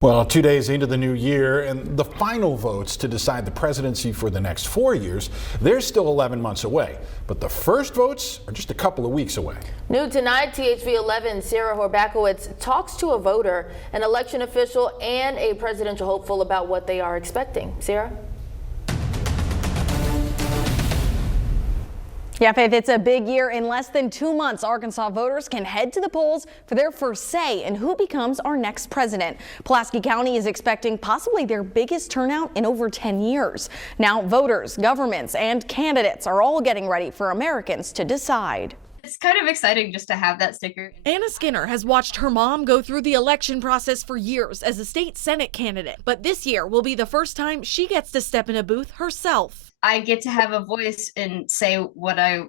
Well, 2 days into the new year and the final votes to decide the presidency for the next 4 years, they're still 11 months away. But the first votes are just a couple of weeks away. New tonight, THV 11 Sarah Horbakowitz talks to a voter, an election official, and a presidential hopeful about what they are expecting. Sarah? Yeah, Faith, it's a big year. In less than 2 months, Arkansas voters can head to the polls for their first say in who becomes our next president. Pulaski County is expecting possibly their biggest turnout in over 10 years. Now, voters, governments, and candidates are all getting ready for Americans to decide. It's kind of exciting just to have that sticker. Anna Skinner has watched her mom go through the election process for years as a state Senate candidate, but this year will be the first time she gets to step in a booth herself. I get to have a voice and say what I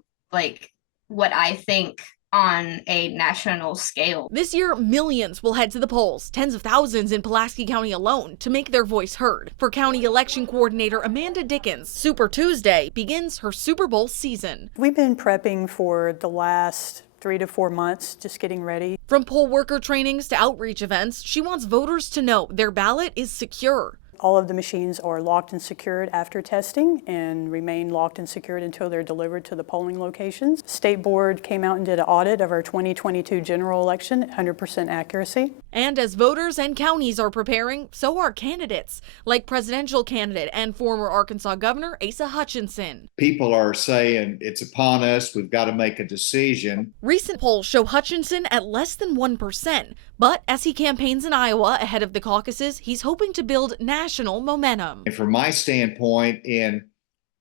think on a national scale. This year, millions will head to the polls, tens of thousands in Pulaski County alone, to make their voice heard. For County Election Coordinator Amanda Dickens, Super Tuesday begins her Super Bowl season. We've been prepping for the last 3 to 4 months, just getting ready. From poll worker trainings to outreach events, she wants voters to know their ballot is secure. All of the machines are locked and secured after testing and remain locked and secured until they're delivered to the polling locations. State Board came out and did an audit of our 2022 general election, 100% accuracy. And as voters and counties are preparing, so are candidates, like presidential candidate and former Arkansas Governor Asa Hutchinson. People are saying it's upon us, we've got to make a decision. Recent polls show Hutchinson at less than 1%, but as he campaigns in Iowa ahead of the caucuses, he's hoping to build national momentum. And from my standpoint in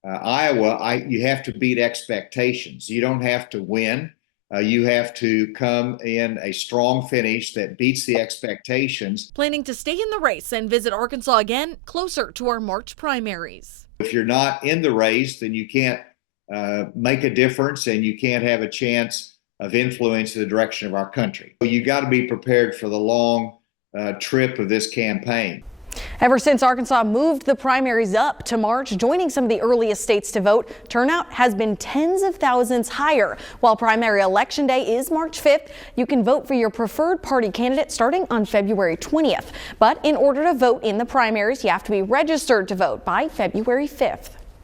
Iowa, you have to beat expectations. You don't have to win. You have to come in a strong finish that beats the expectations. Planning to stay in the race and visit Arkansas again closer to our March primaries. If you're not in the race, then you can't make a difference and you can't have a chance of influence in the direction of our country. You got to be prepared for the long trip of this campaign. Ever since Arkansas moved the primaries up to March, joining some of the earliest states to vote, turnout has been tens of thousands higher. While primary election day is March 5th, you can vote for your preferred party candidate starting on February 20th. But in order to vote in the primaries, you have to be registered to vote by February 5th.